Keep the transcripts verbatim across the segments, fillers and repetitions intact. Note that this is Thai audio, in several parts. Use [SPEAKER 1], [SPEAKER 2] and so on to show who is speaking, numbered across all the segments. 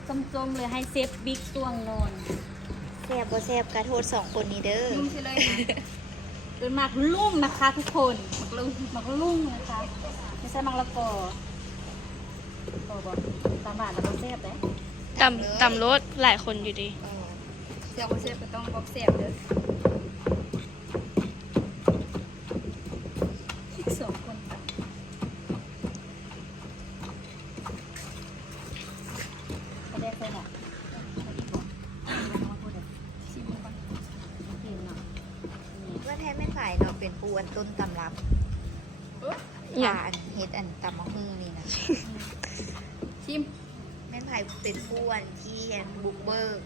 [SPEAKER 1] ส้มๆเลยให้เซฟบิ๊กตวงนอน
[SPEAKER 2] แซ่บบ่แซ่บกระโทษสองคนนี้เด้อ
[SPEAKER 1] ลุ่มไปเลยนะเป็นหมักลุ่มนะคะทุกคนหมักลุ่มหมักลุ่มนะคะไม่ใช่หมักละกอโอ้บอกตามบาทแล้วก็เซฟเลย
[SPEAKER 3] ต่ำต่ำรถหลายคนอยู่ดี
[SPEAKER 1] เซฟก็เซฟก็ต้องบอกเซฟเด้ออีกสองคนก็ได้คนอ่ะชิมก่อนชิมหน่อย
[SPEAKER 2] ว่าแท้แม่นฝ่ายเนาะเป็นปูอันต้นตำรับ
[SPEAKER 3] อย่า
[SPEAKER 2] อันเฮ็ดอันตำมะฮือนี่นะ
[SPEAKER 1] ชิม
[SPEAKER 2] แม่นฝ่ายเป็นปูอันที่อันบุกเบิก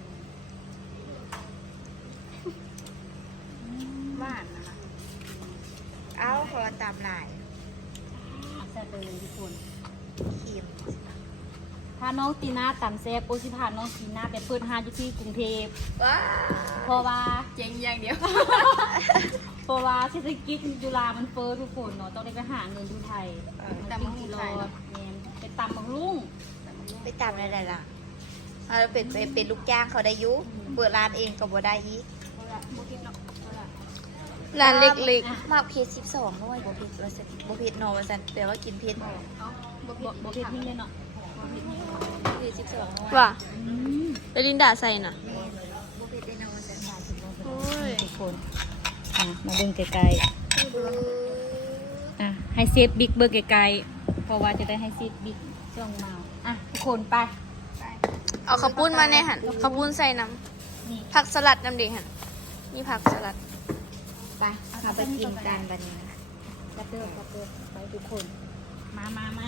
[SPEAKER 2] บ้านนะคะเอ้าขอตามหลาย
[SPEAKER 1] แซ่บไปเลยทุกคน
[SPEAKER 2] เค็ม
[SPEAKER 1] ถ้าน้องตีน่าตำแซ่บโอชิพาน้องตีน่าไปเปิดห้างอยู่ที่กรุงเทพ
[SPEAKER 2] ว้า
[SPEAKER 1] เพราะว่า
[SPEAKER 4] เจ๊งอย่างเดียว
[SPEAKER 1] เพราะว่าเศรษฐกิจจุฬามันเฟ้อทุกคนเนาะต้องได้ไปหาเงินดูไทย
[SPEAKER 4] ตำบักหุ่งไทยเนาะ
[SPEAKER 1] เนี่ยไปตำบักลุ่ง
[SPEAKER 2] ไปตามได้ไดล่ะเอาแล้วเป็นเป็นเป็นลูกจ้างเขาได้อยุเปิดร้านเองก็บ่ได้อีก
[SPEAKER 3] ร้านเล็ก
[SPEAKER 2] มากเพชรสิบสองด้วยบ่เพชรว่าซั่นบ่เพชรเนอว่าซั่นแปลว่ากินเพชร
[SPEAKER 4] เอ้าบ่
[SPEAKER 1] บ่
[SPEAKER 4] บ่
[SPEAKER 1] บ่
[SPEAKER 4] บ่
[SPEAKER 1] เผ็ดทิ้งเลยเนาะ
[SPEAKER 2] เพชรสิบสองด้วย
[SPEAKER 3] ๆว่ะ
[SPEAKER 1] อืม
[SPEAKER 3] ไปลินดาใส่น่ะ
[SPEAKER 2] บ่เพชรได้เนอว่าซั่น
[SPEAKER 3] โอ้ย
[SPEAKER 1] ทุกคนอ่ะมาเบิ่งไกล
[SPEAKER 2] เออ
[SPEAKER 1] ๆอ่ะให้เซฟบิ๊กเบิ่งไกลๆเพราะว่าจะได้ให้เซฟบิ๊กจ้องเมาอ่ะทุกคนไป
[SPEAKER 3] เอาข้าวปุ้นมาในหันข้าวปุ้นใส่น้
[SPEAKER 1] นี่
[SPEAKER 3] ำผักสลัดน้ำดีหันมีผักสลัด
[SPEAKER 2] ไปเอาไปกินกันบัดนี้นะ
[SPEAKER 1] กระเตื้อกระเตื้อไปทุกคนมามามา